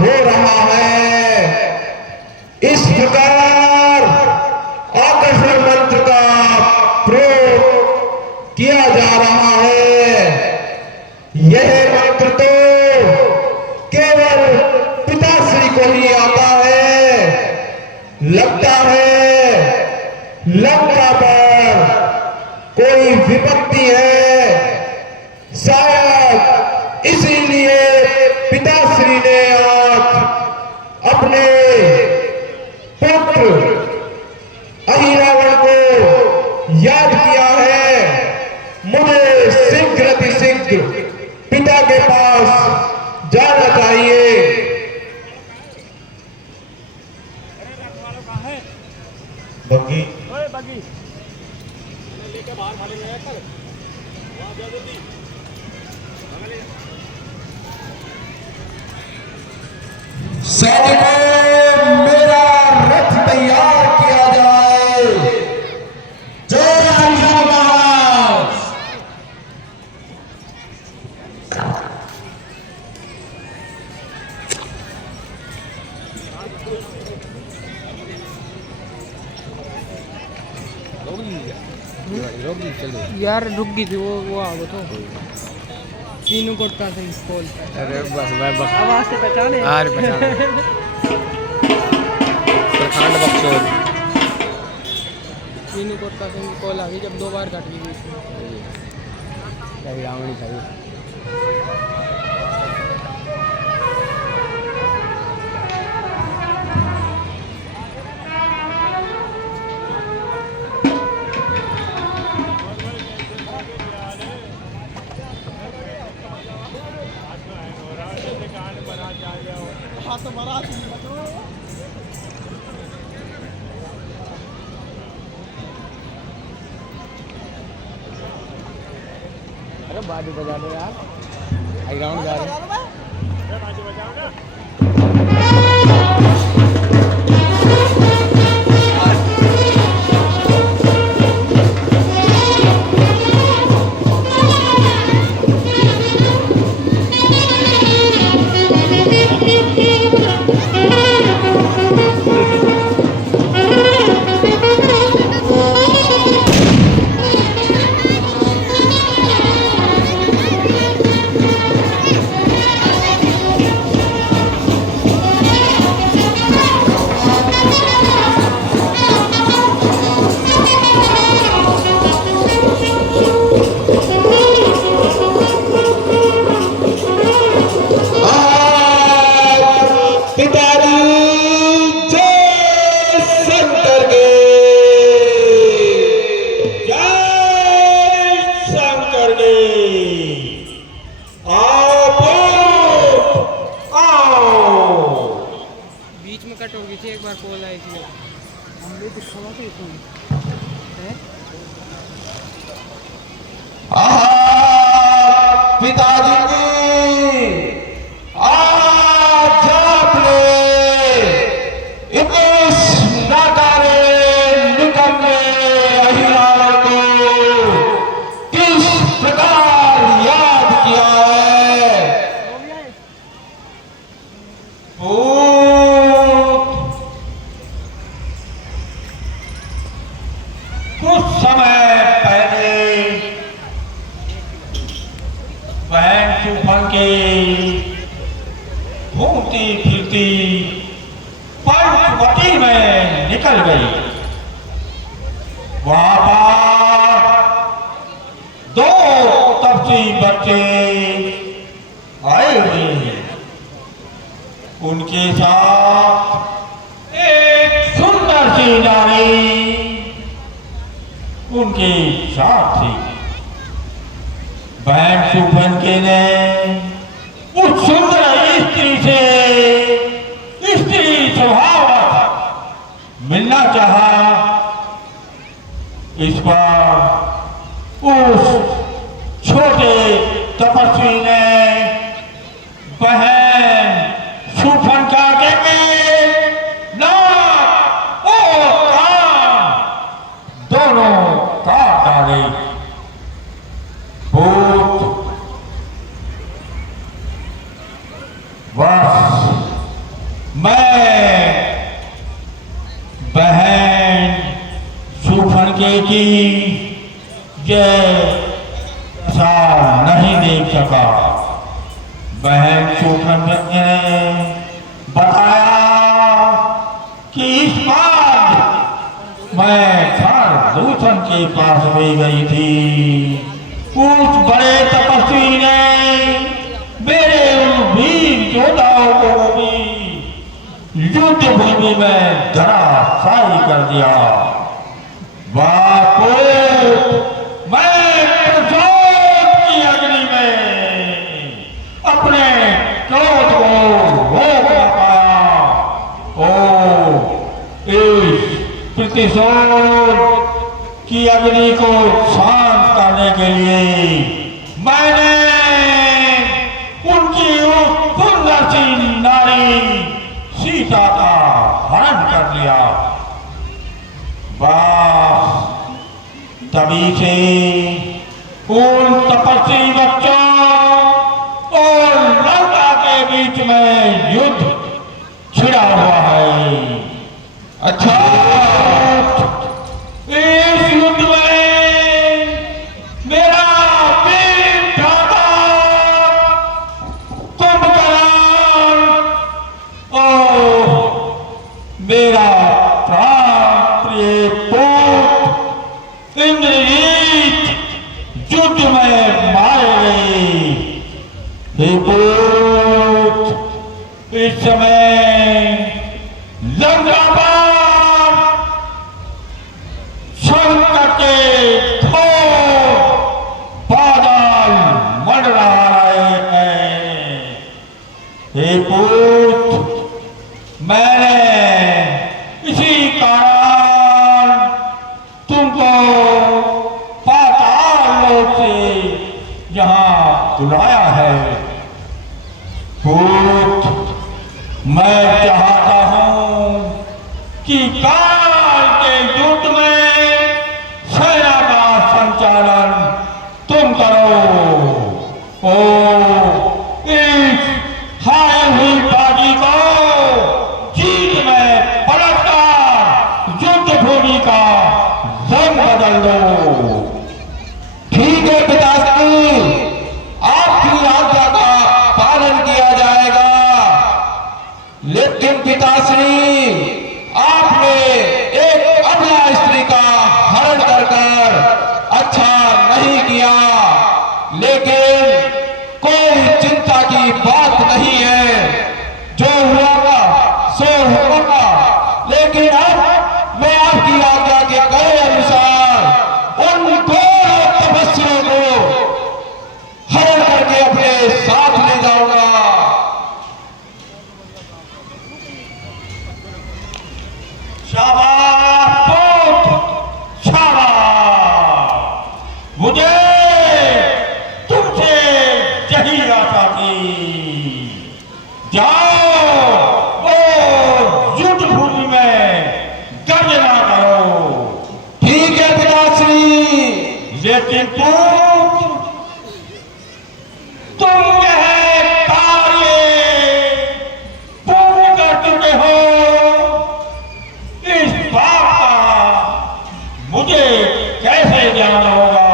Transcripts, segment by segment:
हो रहा है। इस प्रकार आकर्षण मंत्र का प्रयोग किया जा रहा है। यह मंत्र तो केवल पिताश्री को ही आता है। लगता है लंका पर कोई विपत्ति है, शायद इसीलिए पिताश्री ने आज अपने पुत्र अहिरावण को याद किया है। मुझे शीघ्र अतिशीघ्र पिता के पास जाना चाहिए। बग्गी लेके बाहर खाली गया कल वहां दे दी सैनिकों, मेरा रथ तैयार किया जाए। जय श्री महाराज। यार रुक गई थी वो आ वो तो तीनों करता था इस कॉल। अरे बस आवाज से पहचाने यार पहचाने प्रखंड बक्सोर तीनों करता था कॉल आ गई जब 2 बार कट गई इसमें रावणी चाहिए। अरे बाजू बजा दो यार, हाई ग्राउंड जा रहे हैं। बीच में कट हो गई थी एक बार कॉल आई थी हमने दिखावा था इसमें है। पिताजी आज आपने इस नाकारे निकम्मे अहिरावण को किस प्रकार याद किया है। कुछ समय पहले बहन सुफन के घूमती फिरती पंचवटी में निकल गई। वहां पर 2 तपसी बच्चे आए हुए हैं। उनके साथ एक सुंदर सी नारी उनके साथ थी। बहन सुफन के ने उस सुंदर स्त्री से स्त्री स्वभाव मिलना चाहा। इस पर उस छोटे तपस्वी ने बहन सुफन का दोनों काट डाले। भूत बस जैसा नहीं देख सका। बहन सुखनंदन ने बताया कि इस बार मैं खर दूषण के पास भी गई थी। उस बड़े तपस्वी ने मेरे उन वीर योद्धाओं को भी युद्ध भूमि में धराशायी कर दिया। बापू, मैं प्रचोद की अग्नि में अपने क्रोध को रोक न पाया। ओ, इस प्रतिशोध की अग्नि को शांत करने के लिए मैंने उनकी उस सुंदर नारी सीता का हरण कर लिया। बस तभी से उन तपस्वी बच्चों और लंका के बीच में युद्ध छिड़ा हुआ है। अच्छा, इस युद्ध में मेरा वीर भ्राता कुंभकर्ण और मेरा प्राण प्रिय पुत्र इंद्रजीत युद्ध में मारे गए। हे पुत्र, इस समय लंका पर संकट के घोर बादल मंडरा रहे हैं। हे पुत्र, मैंने इसी कारण तुमको पाताल लोक से यहाँ बुलाया है। पुत्र, मैं चाहता हूँ कि काल के युद्ध में सेना का संचालन तुम करो। ओ, इस हारी हुई बाजी को जीत में पलटकर युद्ध भूमि का रंग बदल दो। ठीक है पिताश्री, आपकी आज्ञा का पालन किया जाएगा। लेकिन पिताश्री, आपने एक अबला स्त्री का हरण कर अच्छा नहीं किया। लेकिन कोई चिंता की बात नहीं है, जो हुआ सो होगा। लेकिन अब मैं आपकी आज्ञा के कहे अनुसार उन दोनों तपस्वियों को हरण करके अपने साथ ले जाऊंगा। शाबाश पुत्र, शाबाश। मुझे तुमसे यही आशा थी। जाओ और युद्ध भूमि में गर्जना करो। ठीक है पिताश्री। लेकिन पुत्र, तुम यह कार्य पूर्ण कर चुके हो, इस बात का मुझे कैसे ज्ञान होगा?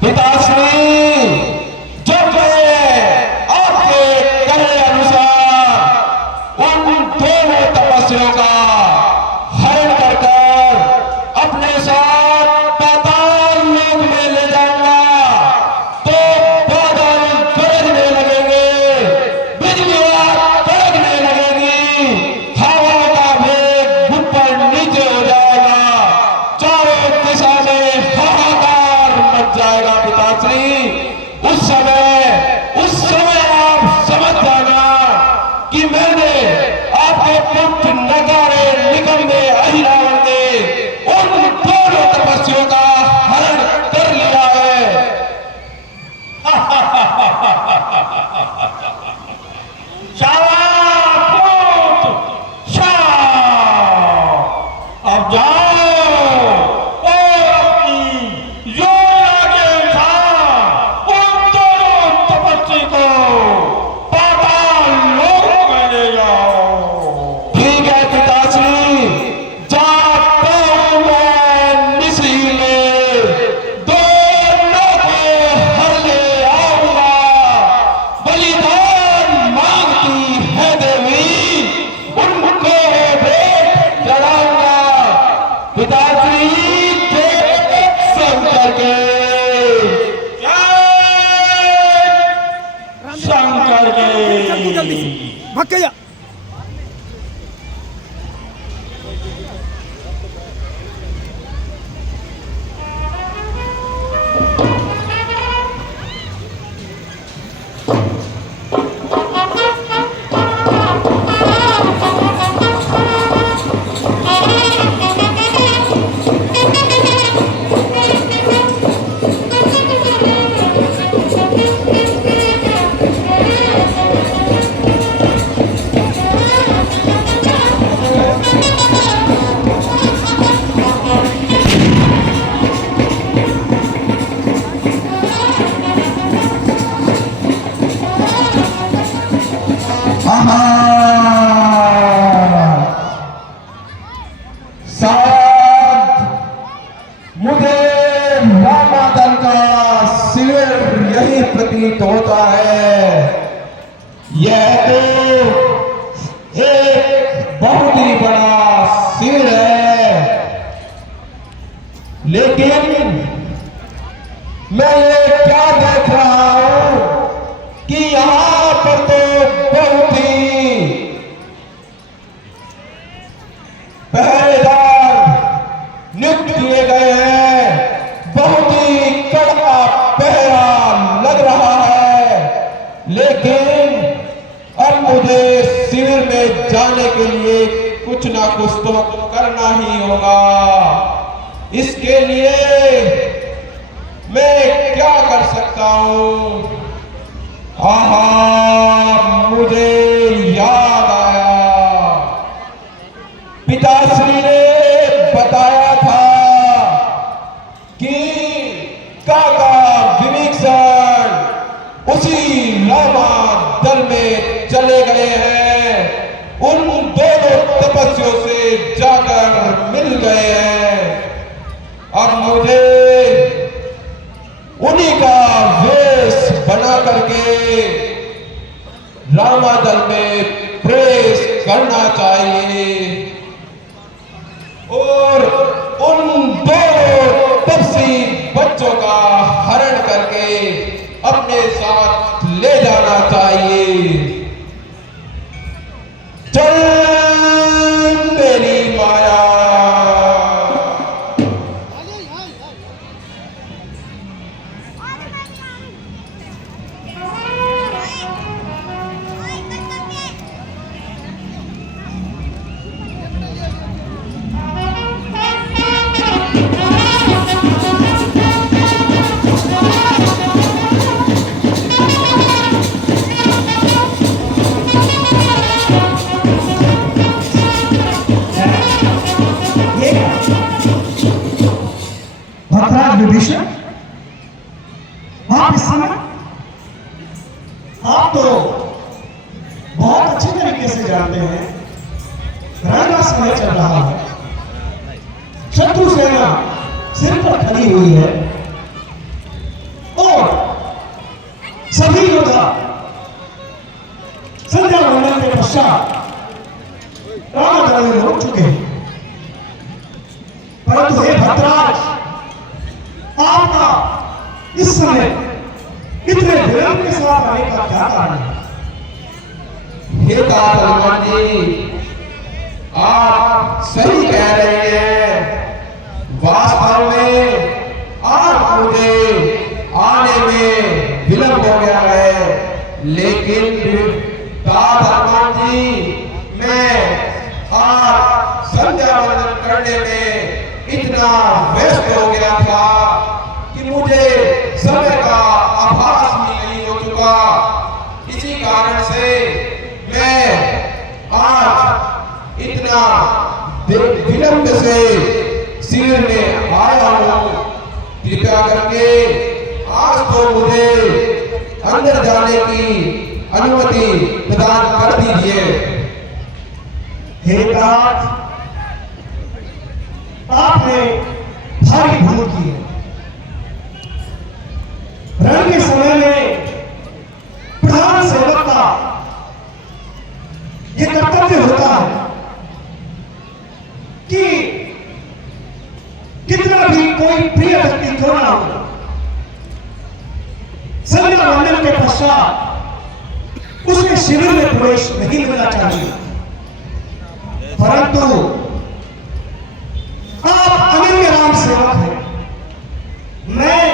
पिताश्री, जब मैं आपके कहे अनुसार उन दोनों तपस्वियों का हरण कर अपने साथ पाताल यही प्रतीत होता है। यह तो एक बहुत ही बड़ा शिविर है, लेकिन मैं ये क्या देख रहा हूं कि यहां पर तो बहुत ही पहरेदार नियुक्त किए गए हैं, बहुत ही कड़ा पहरा लग रहा है। लेकिन अब मुझे शिविर में जाने के लिए कुछ ना कुछ तो करना ही होगा। इसके लिए मैं क्या कर सकता हूं? आहा, मुझे याद आया, पिताश्री ने बताया था कि काका विवेकसन उसी रामा दल में चले गए हैं। उन दोनों तपस्वियों से जाकर मिल गए हैं। अब मुझे उन्हीं का वेश बना करके रामा दल में प्रवेश करना चाहिए और उन दोनों तपसी बच्चों का हरण करके अपने साथ ले जाना चाहिए। चल मेरी माया। भद्राज विभीषण, आप इस समय आप तो बहुत अच्छे तरीके से जानते हैं रण का समय चल रहा है, शत्रु सेना सिर पर खड़ी हुई है और सभी योद्धा संध्या वंदन के पश्चात रामादल में लौट चुके हैं। परंतु हे भद्राज, आपका इस समय इतने विलंब के साथ आने का क्या कारण है? हे हनुमान जी, आप सही कह रहे हैं। वास्तव में आज मुझे आने में विलंब हो गया है, लेकिन हनुमान जी, मैं आज संध्या वंदन करने में इतना व्यस्त हो गया था कि मुझे समय का आभास भी नहीं हो चुका। इसी कारण से मैं आज इतना विलंब से शिविर में आया हूं। कृपया करके आज तो मुझे अंदर जाने की अनुमति प्रदान कर दीजिए। हे राज, आपने भारी भूल की है। रण के समय में प्रधान सेवक का यह कर्तव्य होता है कि कितना भी कोई प्रिय व्यक्ति क्यों ना हो, संध्या वंदन के पश्चात उसके शिविर में प्रवेश नहीं मिलना चाहिए। परंतु आप अनन्य राम सेवक हैं। मैं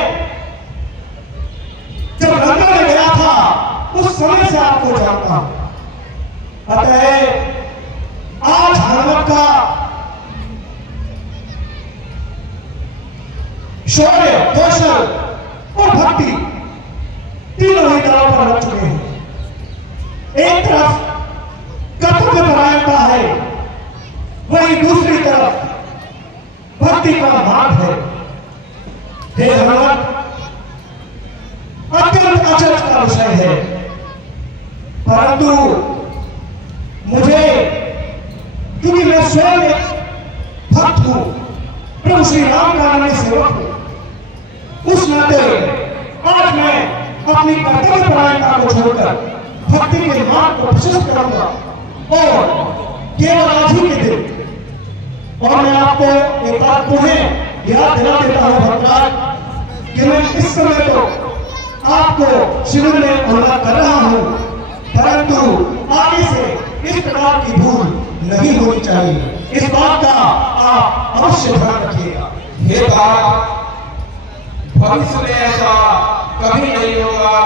जब लंका में गया था उस समय से आपको जानता हूं। अतः आज हनुमत का शौर्य, कौशल और भक्ति तीनों ही दलों पर लग चुके हैं। एक तरफ कर्तव्य परायणता है, वहीं दूसरी तरफ भक्ति का मार्ग है। हे हनुमत, अत्यंत अचरज का विषय है, परंतु मुझे, क्योंकि मैं स्वयं एक भक्त हूं, प्रभु श्री राम का अन्य सेवक हूं, उस नाते आज मैं अपनी कर्तव्य परायणता को छोड़कर भक्ति के मार्ग को प्रशस्त करूंगा और केवल आज ही के दिन। और मैं आपको एक बात तुम्हें याद दिला देता हूं भक्तराज कि मैं इस समय तो आपको शिविर में अनुरोध कर रहा हूं, परंतु आगे से इस प्रकार की भूल नहीं होनी चाहिए। इस बात का आप अवश्य ध्यान रखिएगा। हे बाप, भविष्य में ऐसा कभी नहीं होगा।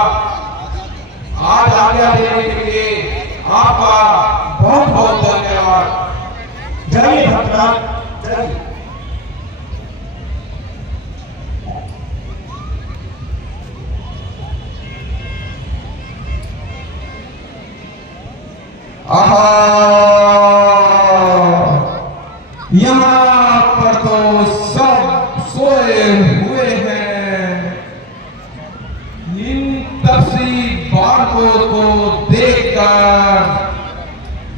आज आज्ञा देने के लिए आपका बहुत बहुत धन्यवाद। जाइए भक्तराज, जाइए। यहाँ पर तो सब सोए हुए हैं। इन तपसी बालकों को देखकर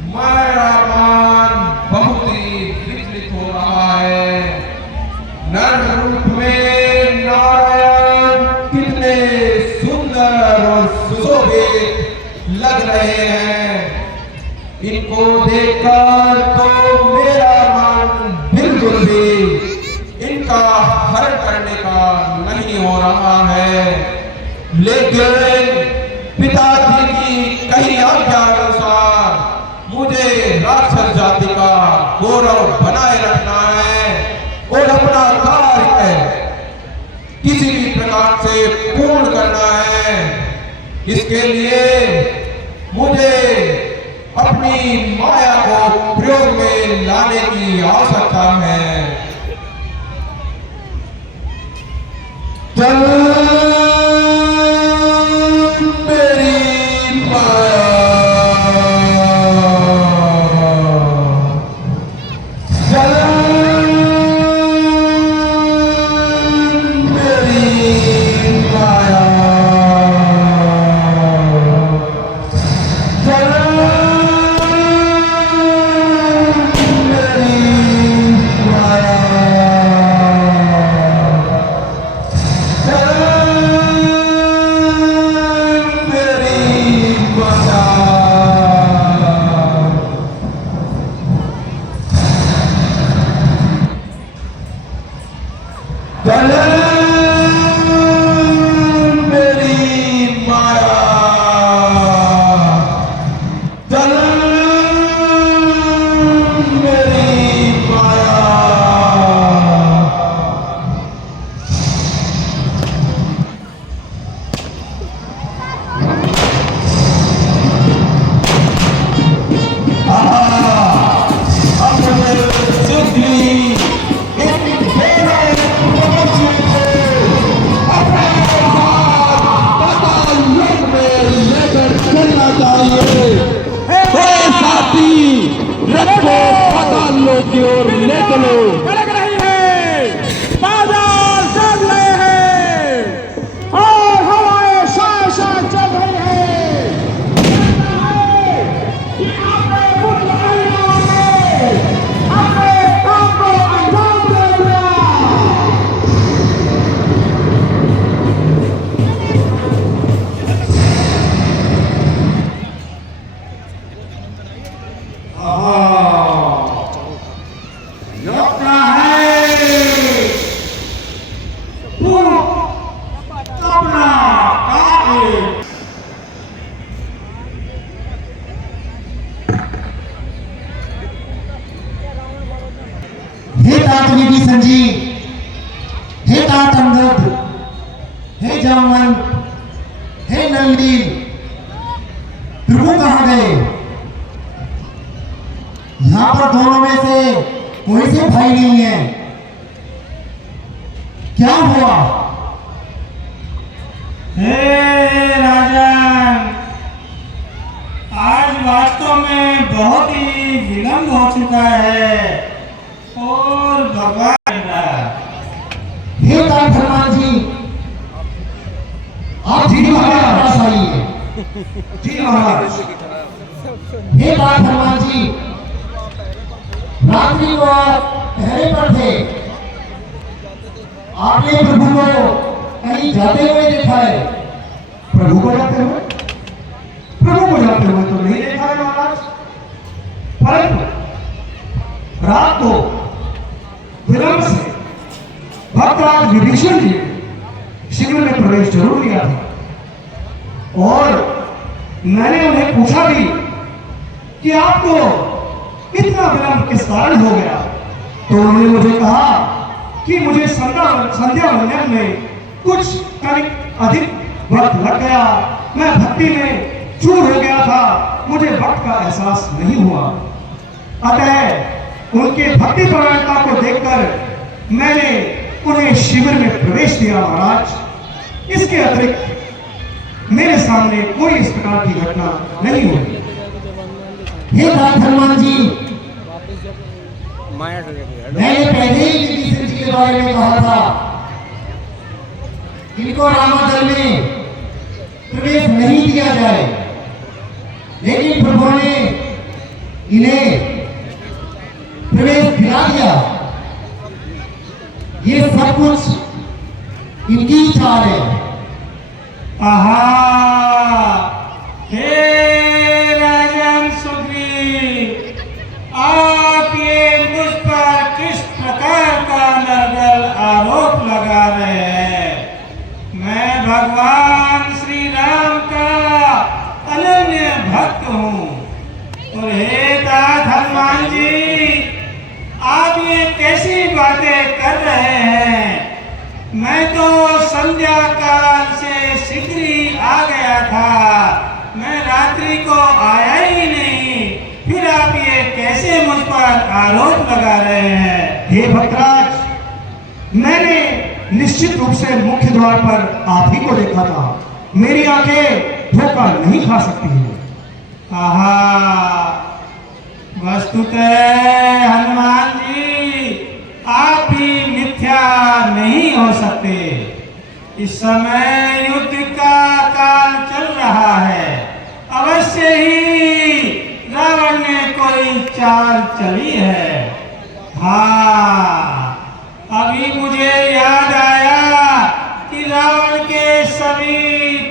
मेरा मन बहुत ही विचलित हो रहा है। नर रूप में नारायण कितने सुंदर और सुशोभित लग रहे हैं। इनको देखकर तो मेरा मन बिल्कुल भी इनका हरण करने का नहीं हो रहा है, लेकिन पिताजी की कही आज्ञा अनुसार मुझे राक्षस जाति का गौरव बनाए रखना है और अपना कार्य किसी भी प्रकार से पूर्ण करना है। इसके लिए मुझे अपनी माया को प्रयोग में लाने की आवश्यकता है। चल मेरी माया, चल मेरी माया, चल की ओर ले चलो। भड़क रही है, बादल चल रहे हैं और हवाएं शाय शाय चल रही है। अपने काम को अंजाम दे दिया। हे तात विधि संजी, हे तात अंगद, हे जामवंत, हे नंदील, प्रभु कहाँ गए? यहाँ पर दोनों में से कोई से भाई नहीं है, क्या हुआ? हे राजन, आज वास्तव में बहुत ही विलंब हो चुका है और भगवान हे तात हनुमान जी, आप जी महाराज पास आइए। जी महाराज। हे तात हनुमान जी, रात्रि को आप पहरे पर थे, आपने प्रभु को कहीं जाते हुए देखा है? प्रभु को जाते हुए तो नहीं देखा है महाराज, परंतु रात को विलंब से भक्तराज विभीषण जी शिविर में प्रवेश जरूर किया था और मैंने उन्हें पूछा भी कि आपको इतना विलंब किस कारण हो गया, तो उन्होंने मुझे कहा कि मुझे संध्या वंदन में कुछ कनिक अधिक वक्त लग गया, मैं भक्ति में चूर हो गया था, मुझे वक्त का एहसास नहीं हुआ। अतः उनके भक्ति परायणता को देखकर मैंने उन्हें शिविर में प्रवेश दिया महाराज। इसके अतिरिक्त मेरे सामने कोई इस प्रकार की घटना नहीं हुई। हे हनुमान जी, माया को लेके मैंने पहले ही विभीषण जी के बारे में कहा था, इनको रामादल में प्रवेश नहीं दिया जाए, लेकिन प्रभु ने इन्हें प्रवेश दिला दिया। ये सब कुछ इनकी चाल है। आहा, हे राजन सुग्रीव, आप ये मुझ पर किस प्रकार का नर्गल आरोप लगा रहे हैं? मैं भगवान श्री राम का अनन्य भक्त हूँ। और हे तात हनुमान जी, आप ये कैसी बातें कर रहे हैं? मैं तो संध्या काल से शीघ्र ही आ गया था, मैं रात्रि को आया ही नहीं, फिर आप ये कैसे मुझ पर आरोप लगा रहे हैं? हे भक्तराज, मैंने निश्चित रूप से मुख्य द्वार पर आप ही को देखा था, मेरी आंखें धोखा नहीं खा सकती हैं। आहा, वस्तुतः हनुमान जी, आप भी मिथ्या नहीं हो सकते। इस समय युद्ध का काल चल रहा है, अवश्य ही रावण ने कोई चाल चली है। हाँ, अभी मुझे याद आया कि रावण के सभी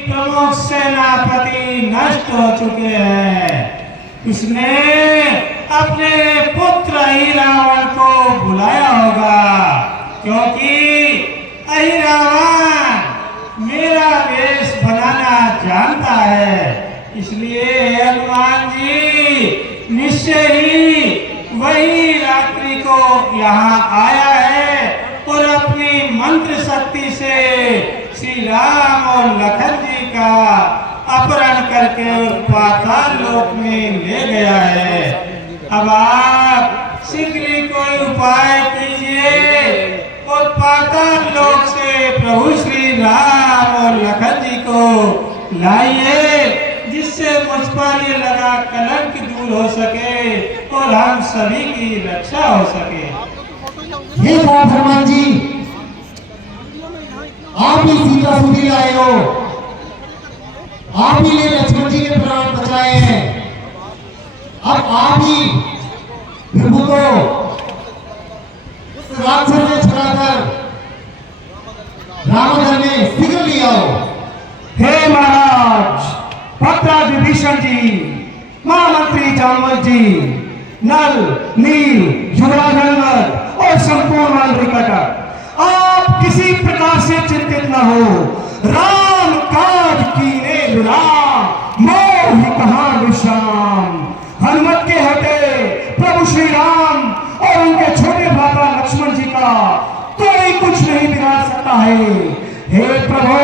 प्रमुख सेनापति नष्ट हो चुके हैं। उसने अपने पुत्र अहिरावण को बुलाया होगा, क्योंकि अहिरावण मेरा वेश बनाना जानता है। इसलिए हनुमान जी निश्चय ही वही रात्रि को यहाँ आया है और अपनी मंत्र शक्ति से श्री राम और लखन जी का अपहरण करके पाताल लोक में ले गया है। अब आप शीघ्र कोई उपाय कीजिए और पाताल लोक से प्रभु श्री राम और लखन जी को लाइए, जिससे मुझ पर ये लगा कलंक दूर हो सके और हम सभी की रक्षा हो सके। हे हनुमान जी, आप ही सीता सुधी आए हो, आप ही ने लक्ष्मण जी के प्राण बचाए हैं। अब आप ही प्रभु को उस राक्षस से छुड़ाकर रामदल में शीघ्र ले आओ। हे महाराज, भक्तराज विभीषण जी, महामंत्री जामवंत जी, नल, नील, युवराज हनुमत और संपूर्ण निकट, आप किसी प्रकार से चिंतित न हो। राम काज कीने विराम, मोह कहां विश्राम। हनुमत के हटे प्रभु श्री राम और उनके छोटे भ्राता लक्ष्मण जी का कोई कुछ नहीं बिगाड़ सकता है। हे प्रभु,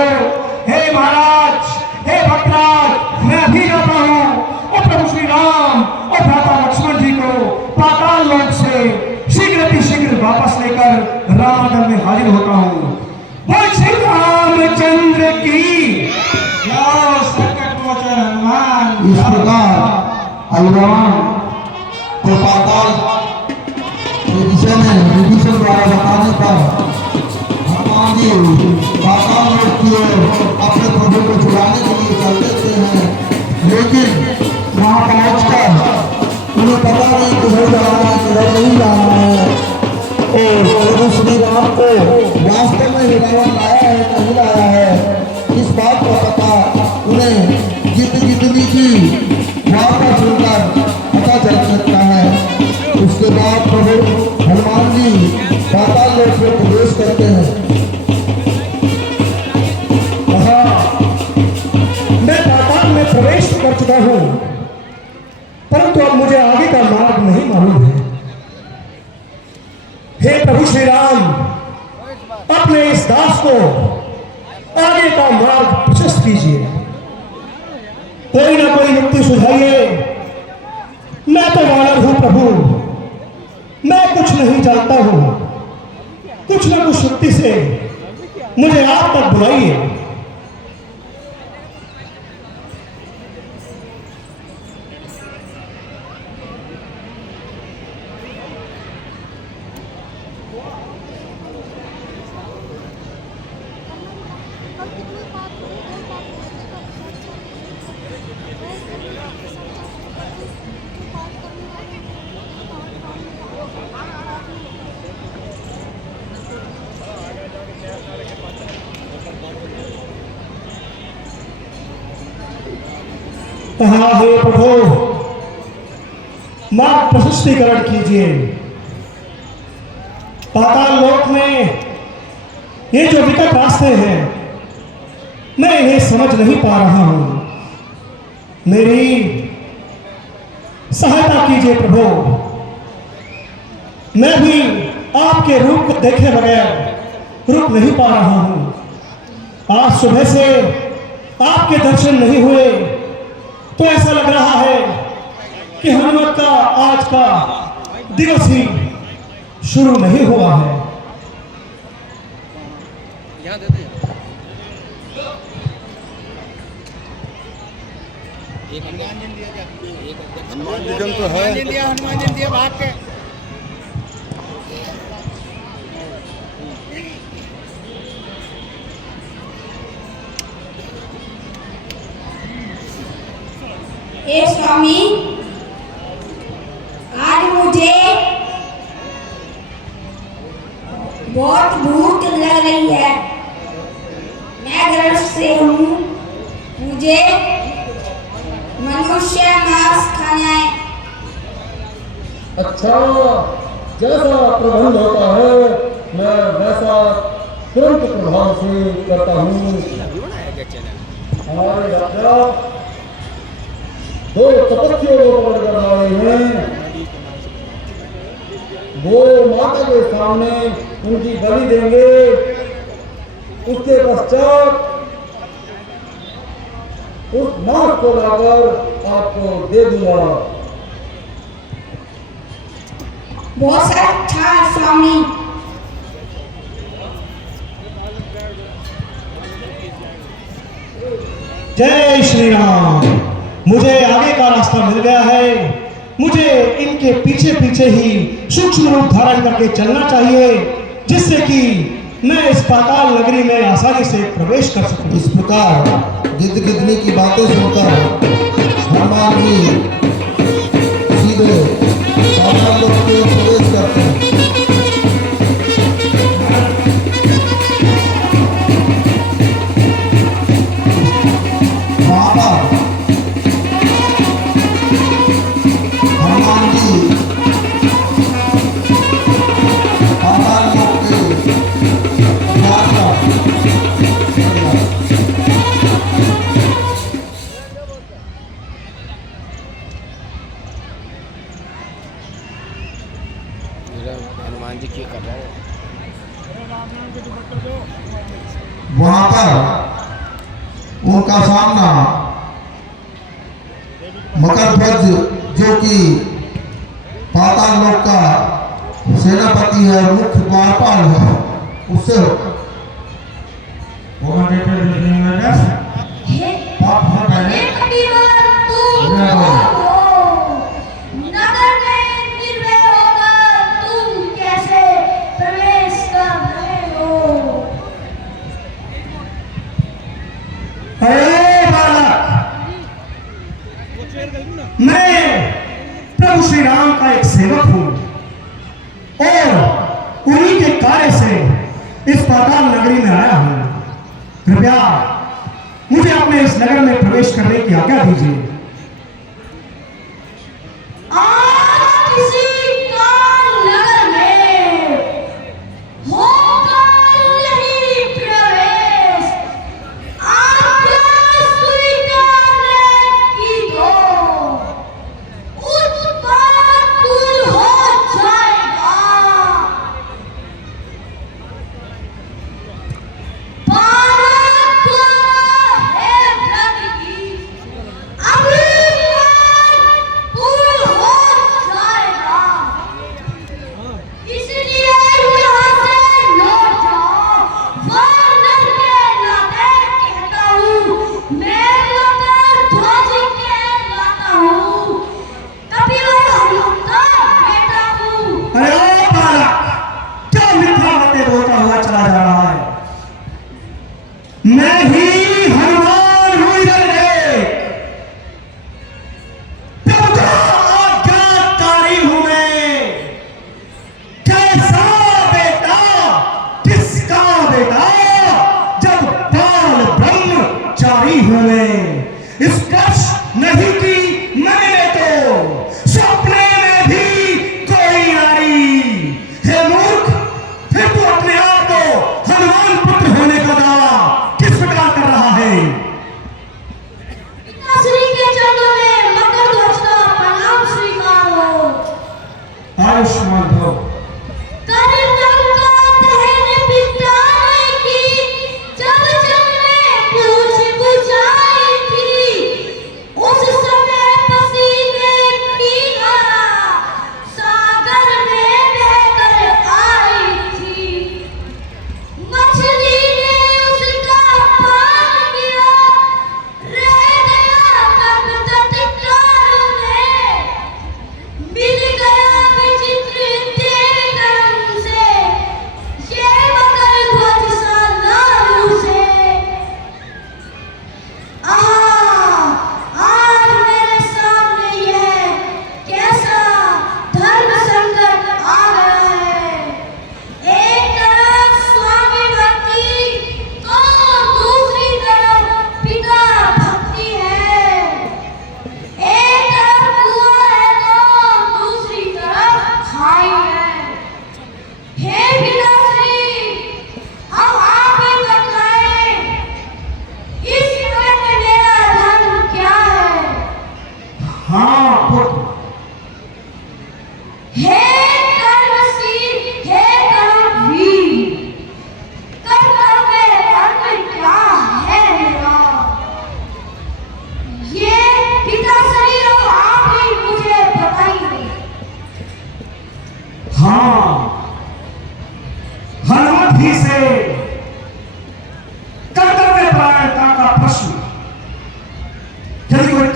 हे महाराज, हे भक्तराज, मैं अभी जाता हूँ और प्रभु श्री राम और भ्राता लक्ष्मण जी को पाताल लोक से शीघ्र वापस लेकर रामदल में हाजिर होता हूँ। बोल श्री रामचंद्र की जाओ संकट मोचन हनुमान। इस प्रकार हनुमान तो पाताल विभीषण द्वारा बताने पर हनुमान जी पाताल लोक की ओर अपने प्रभु को छुड़ाने के लिए चल देते हैं, लेकिन वहां पहुंचकर उन्हें पता नहीं किधर जाना है किधर नहीं जाना है। और प्रभु श्री राम को वास्तव में रावण लाया है नहीं लाया है, इस बात का पता चुका हूं, परंतु अब मुझे आगे का मार्ग नहीं मालूम है। हे प्रभु श्री राम, अपने इस दास को आगे का मार्ग प्रशस्त कीजिए। कोई ना कोई युक्ति सुझाइए। मैं तो वानर हूं प्रभु, मैं कुछ नहीं जानता हूं। कुछ ना कुछ युक्ति से मुझे आप तक बुलाइए। कहा हे प्रभु, मार्ग प्रशस्तीकरण कीजिए। पाताल लोक में ये जो विकट रास्ते हैं, मैं इन्हें समझ नहीं पा रहा हूं। मेरी सहायता कीजिए प्रभु। मैं भी आपके रूप को देखे बगैर रुक नहीं पा रहा हूं। आज सुबह से आपके दर्शन नहीं हुए तो ऐसा लग रहा है कि हनुमत का आज का दिवस ही शुरू नहीं हुआ है। यहाँ दे दे। एक हनुमान जी दिया जा, एक हनुमान जी दिया, हनुमान जी दिया भाग के। हे स्वामी, आज मुझे बहुत भूख लग रही है। मैं ग्रस्त से हूँ, मुझे मनुष्य मांस खाना है। अच्छा, जैसा प्रबंध होता है मैं वैसा तुरंत प्रभाव से करता हूँ। हमारे राजा दो तपस्वियों को पकड़ आए हैं। वो माता के सामने उनकी बलि देंगे। उसके पश्चात उस मांस को लाकर आपको दे दूंगा। बहुत अच्छा स्वामी। जय श्री राम। मुझे आगे का रास्ता मिल गया है। मुझे इनके पीछे पीछे ही सूक्ष्म रूप धारण करके चलना चाहिए, जिससे कि मैं इस पाताल नगरी में आसानी से प्रवेश कर सकूं। इस प्रकार गिद्ध-गिद्धनी की बातें सुनकर हनुमान जी सीधे पाताल लोक में प्रवेश करते हैं। वहाँ पर हनुमान जी पाताल लोक के द्वार हनुमान जी क्या कर रहा है? वहां पर उनका सामना मकरध्वज जो कि पाताल लोक का सेनापति है, मुख्य द्वारपाल है, उससे हे कबीर, तुम कौन हो? नगर में निर्भय होकर तुम कैसे प्रवेश कर रहे हो? अरे बालक, मैं प्रभु श्री राम का एक सेवक हूं और उन्हीं के कार्य से इस पाताल नगरी में आया हूं। कृपया मुझे अपने इस नगर में प्रवेश करने की आज्ञा दीजिए। आज किसी का नगर में होगा नहीं प्रवेश। आज्ञा स्वीकार की दो।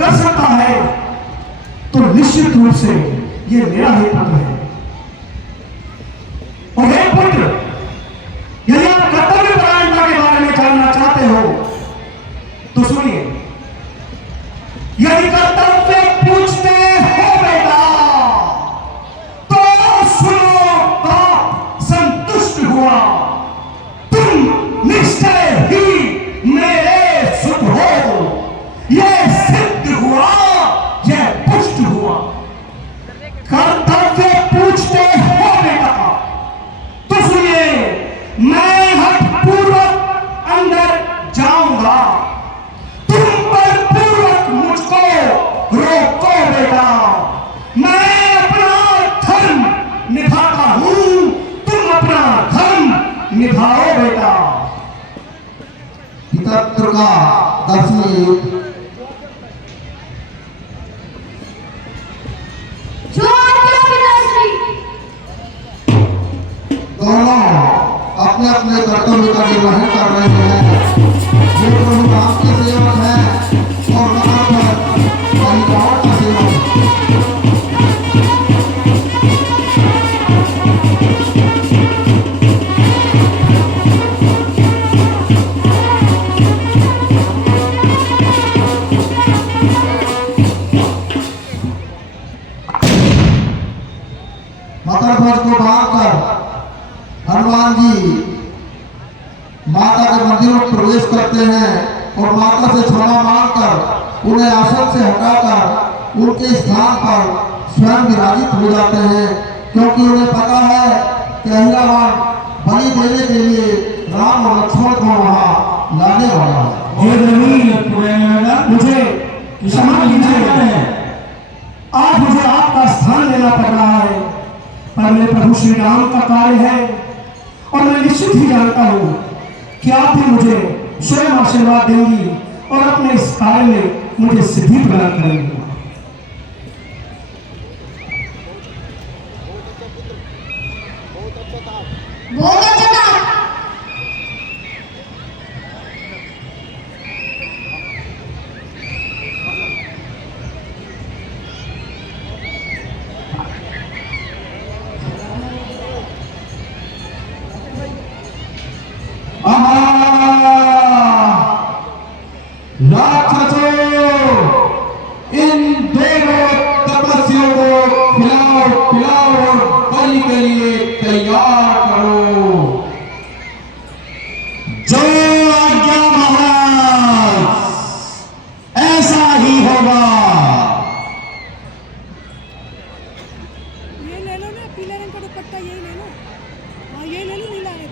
कर सकता है तो निश्चित रूप से ये मेरा ही पुत्र है। और हे पुत्र, यदि आप कर्तव्य परायणता के बारे में जानना चाहते हो तो सुनिए। यदि कर्तव्य पूछते हो बेटा तो सुनो, बाप संतुष्ट हुआ, तुम निश्चय ही मेरे सुख हो, यह सिद्ध हुआ, यह पुष्ट हुआ। कर्तव्य पूछते हो बेटा तो सुनिए, मैं हठपूर्वक अंदर जाऊंगा, तुम पर पूर्वक मुझको रोको बेटा। मैं अपना धर्म निभाता हूं, तुम अपना धर्म निभाओ बेटा। पितृ का दसवीं युद्ध जो आज्ञा पिताश्री। दोनों अपने अपने कर्तव्य का निर्वहन कर रहे हैं। ये प्रभु राम के सेवक हैं और वहां पर परिवार का सेवक है। मकर ध्वज को बांधकर हनुमान जी माता के मंदिर में प्रवेश करते हैं और माता से क्षमा मांगकर उन्हें आसन से हटाकर उनके स्थान पर स्वयं विराजित हो जाते हैं, क्योंकि उन्हें पता है कि अहिरावण बलि देने के लिए राम और लक्ष्मण को वहां लाने वाला है। हे देवी, मुझे क्षमा कीजिए, आज मुझे आपका स्थान लेना पड़ रहा है, पर मेरे प्रभु श्री राम का कार्य है और मैं निश्चित ही जानता हूं कि आप भी मुझे स्वयं आशीर्वाद देंगी और अपने इस कार्य में मुझे सिद्धि प्रदान करेंगी। बहुत अच्छा था। इन दोनों तपस्वियों को खिलाओ पिलाओ और बलि के लिए तैयार करो। जो आज्ञा महाराज, ऐसा ही होगा। ये ले लो ना, पीले रंग का दुपट्टा यही ले लो। हाँ ये ले लो, नीला है।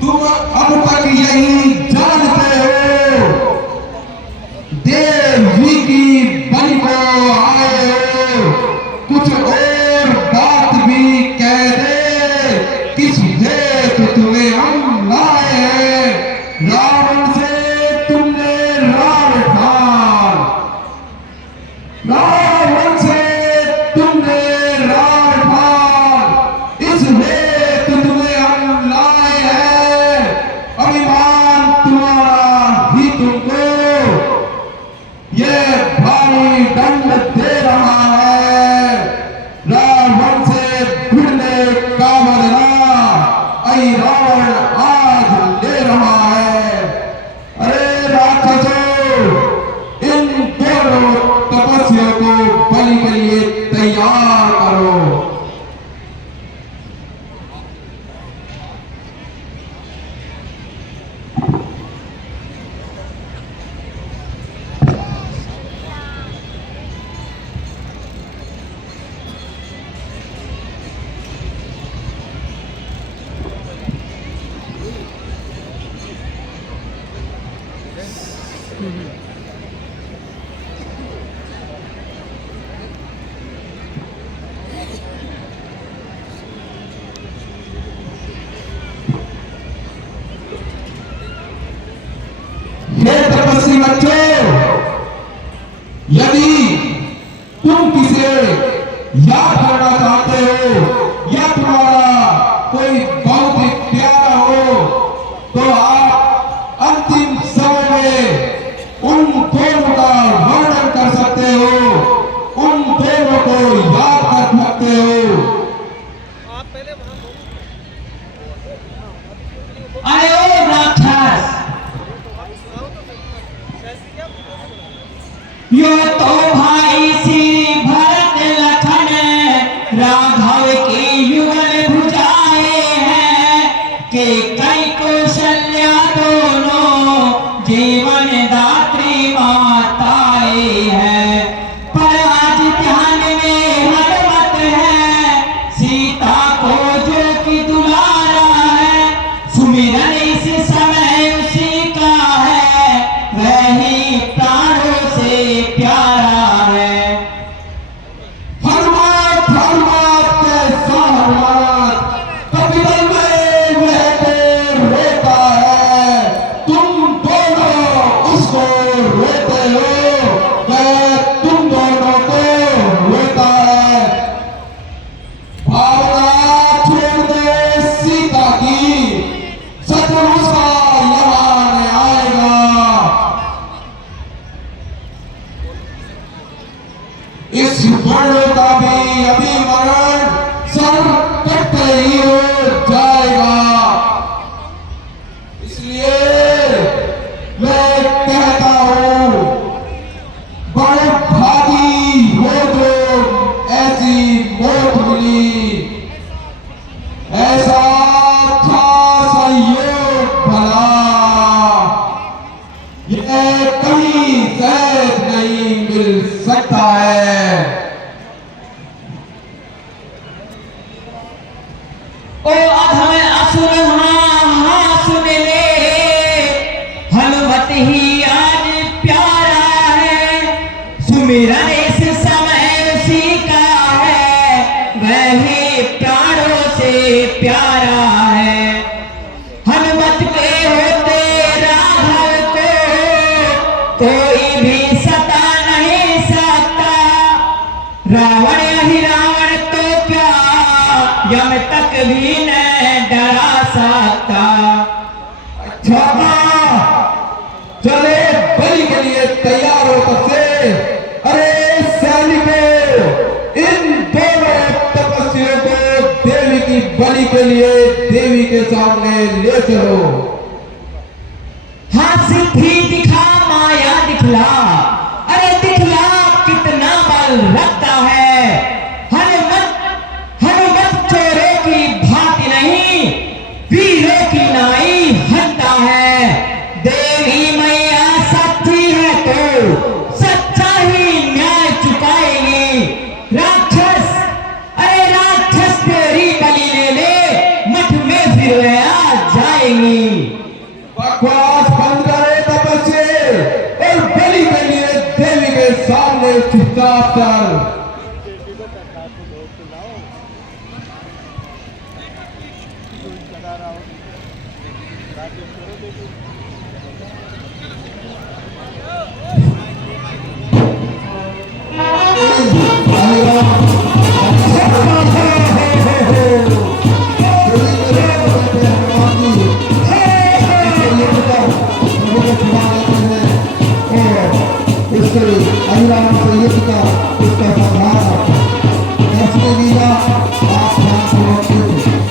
तुम अब तक यही जानते हो, देवी की बलि को आए हो, कुछ और बात भी कह दे, किस हेतु तुम्हें हम लाए हैं। रावण से तुमने रावण ठान, रावण से तुमने रावण ठान, इस हेतु तुम्हें हम लाए हैं। अभिमान तुम्हारा ही तुमको ये भारी दंड दे रहा है। रावण से भिड़ने का बदला ऐ रावण आज ले रहा है। अरे राक्षसों, इन दोनों तपस्वियों को बलि के लिए तैयार करो। हे तपस्वी बच्चों, यदि तुम किसे याद करना चाहते हो या तुम्हारा कोई बहुत ही प्यारा हो तो आप अंतिम समय में समय उसी का है, वही प्राणों से प्यारा है। हनुमान हनुमान कैसा हनुमान, कपिल में वह तो रोता है, तुम दोनों उसको रोते हो, वह तुम दोनों को रोता है। भावना छोड़ दे सीता की, सचमुच उसका यमान आएगा। इस वर्ण का भी अभिमरण सर कटते ही हो जाएगा। इसलिए मैं कहता हूं, बड़े भागी हो जो ऐसी मौत मिली। ऐसा था संयोग भला, यह कहीं शायद नहीं मिल सकता है। ओ अधम असुर हाँ सुन ले, हनुमत ही आज प्यारा है। सुमिरन इस समय उसी का है, वही प्राणों से प्यारा है। हनुमत के होते राघव को कोई भी सता नहीं सकता। रावण ही रावण तो क्या यम तक भी न डरा सकता। अच्छा चले बलि के लिए तैयार हो सबसे। अरे सैनिकों, इन दोनों तपस्वियों को देवी की बलि के लिए देवी के सामने ले चलो। हाँ सिद्धि दिखा माया दिखला, अरे दिखला कितना बल रखता है। हनुमत चोरों की भांति नहीं, वीरों की नाई हंता है। देवी मैया सच्ची है तो सच्चा ही न्याय चुकाएगी। राक्षस तेरी बलि ले ले, मठ में फिर आ जाएंगी। बकवास बंद करे तपस्वी, और बलि के लिए देवी के सामने चुपचाप चल। अनुराग से युद्ध का उसका संहार ऐसे लीला आप ध्यान पूर्वक देखिए।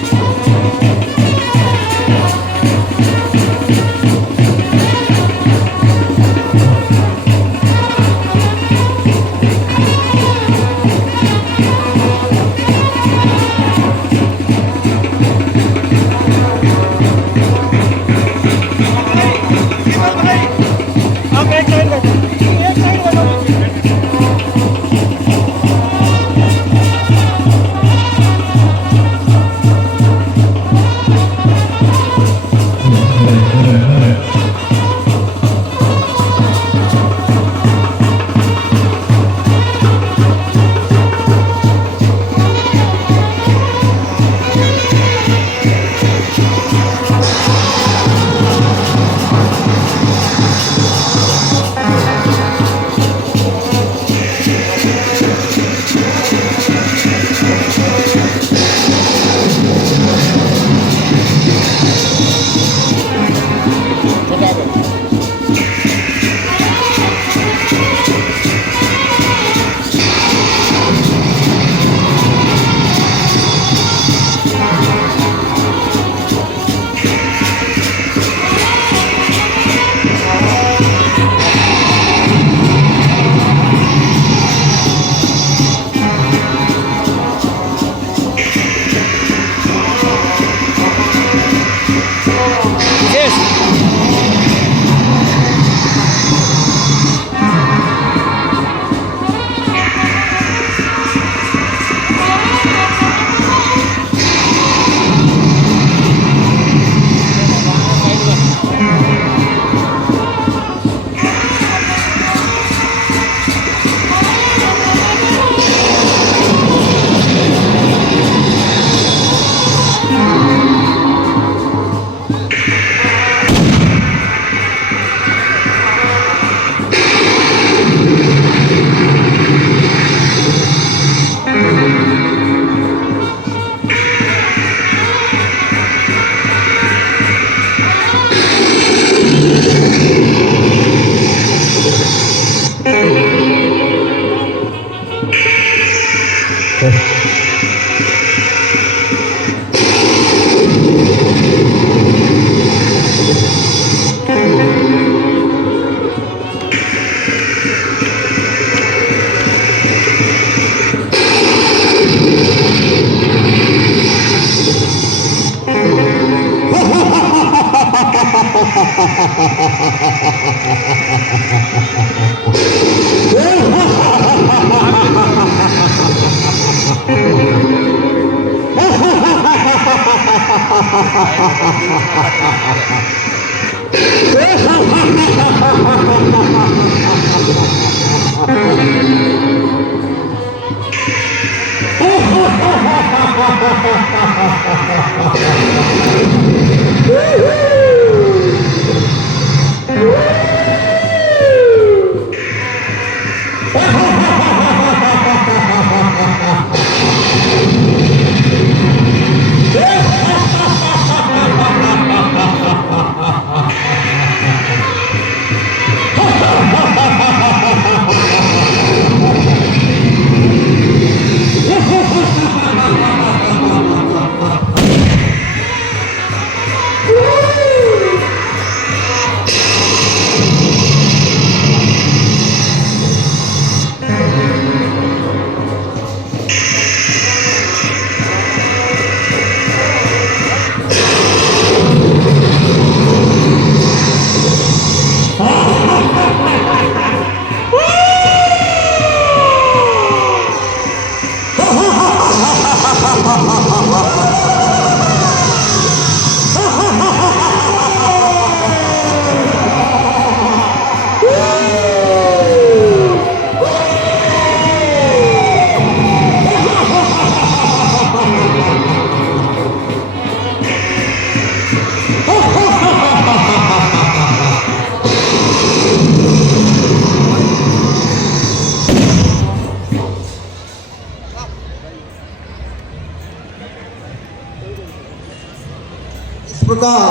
इस प्रकार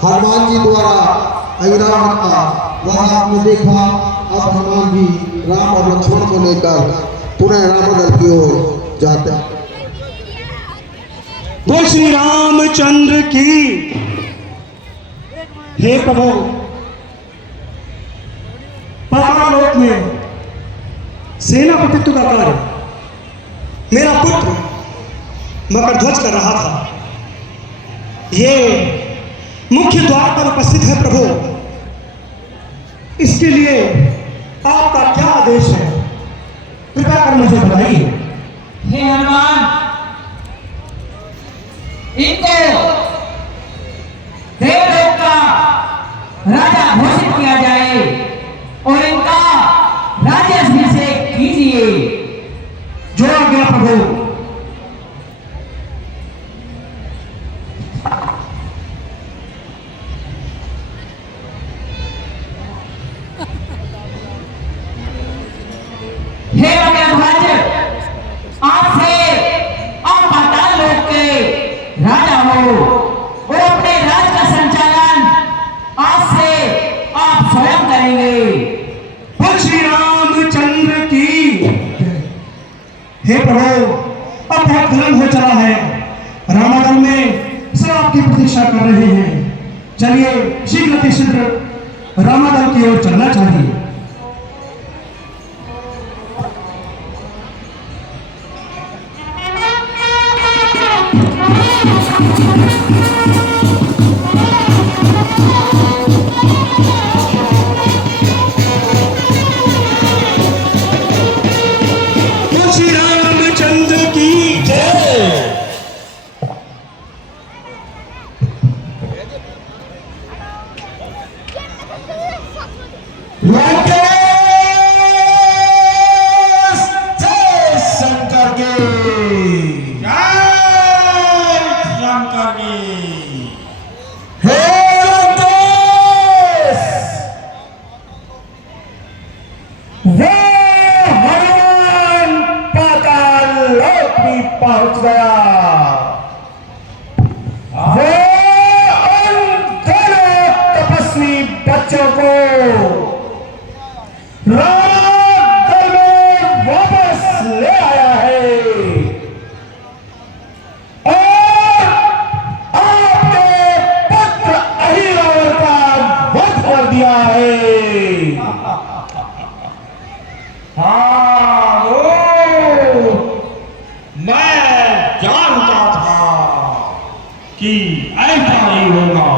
हनुमान जी द्वारा ऐरावत का वह आपने देखा। अब हनुमान जी राम और लक्ष्मण को लेकर पुनः रामदल की ओर जाते हैं। बोल श्री रामचंद्र की। हे प्रभु, पातालोक में सेनापतित्व का कार्य मेरा पुत्र मकरध्वज कर रहा था। ये मुख्य द्वार पर उपस्थित है प्रभु। इसके लिए आपका क्या आदेश है, कृपया कर मुझे बताइए। हे हनुमान, इनको देवलोक का राजा घोषित किया जाए और इनका राज्याभिषेक कीजिए। जो आज्ञा प्रभु। हे मकरध्वज, आज से आप पाताल लोक के राजा हो और अपने राज का संचालन आज से आप स्वयं करेंगे। बोल श्री रामचंद्र की। हे प्रभु, अब बहुत विलंब हो चला है। रामादल में सब आपकी प्रतीक्षा कर रहे हैं। चलिए शीघ्र अतिशीघ्र रामादल की ओर चलना चाहिए। श्री रामचंद्र की जय। राकेश जय शंकर के जय शंकर की हे राकेश वो हनुमान पाताल लोक भी पहुंच गया। वो उन दोनों तपस्वी बच्चों को राजदल में वापस ले आया है और आपके पुत्र अहिरावण का वध कर दिया है। हाँ वो मैं जानता था कि ऐसा ही होगा।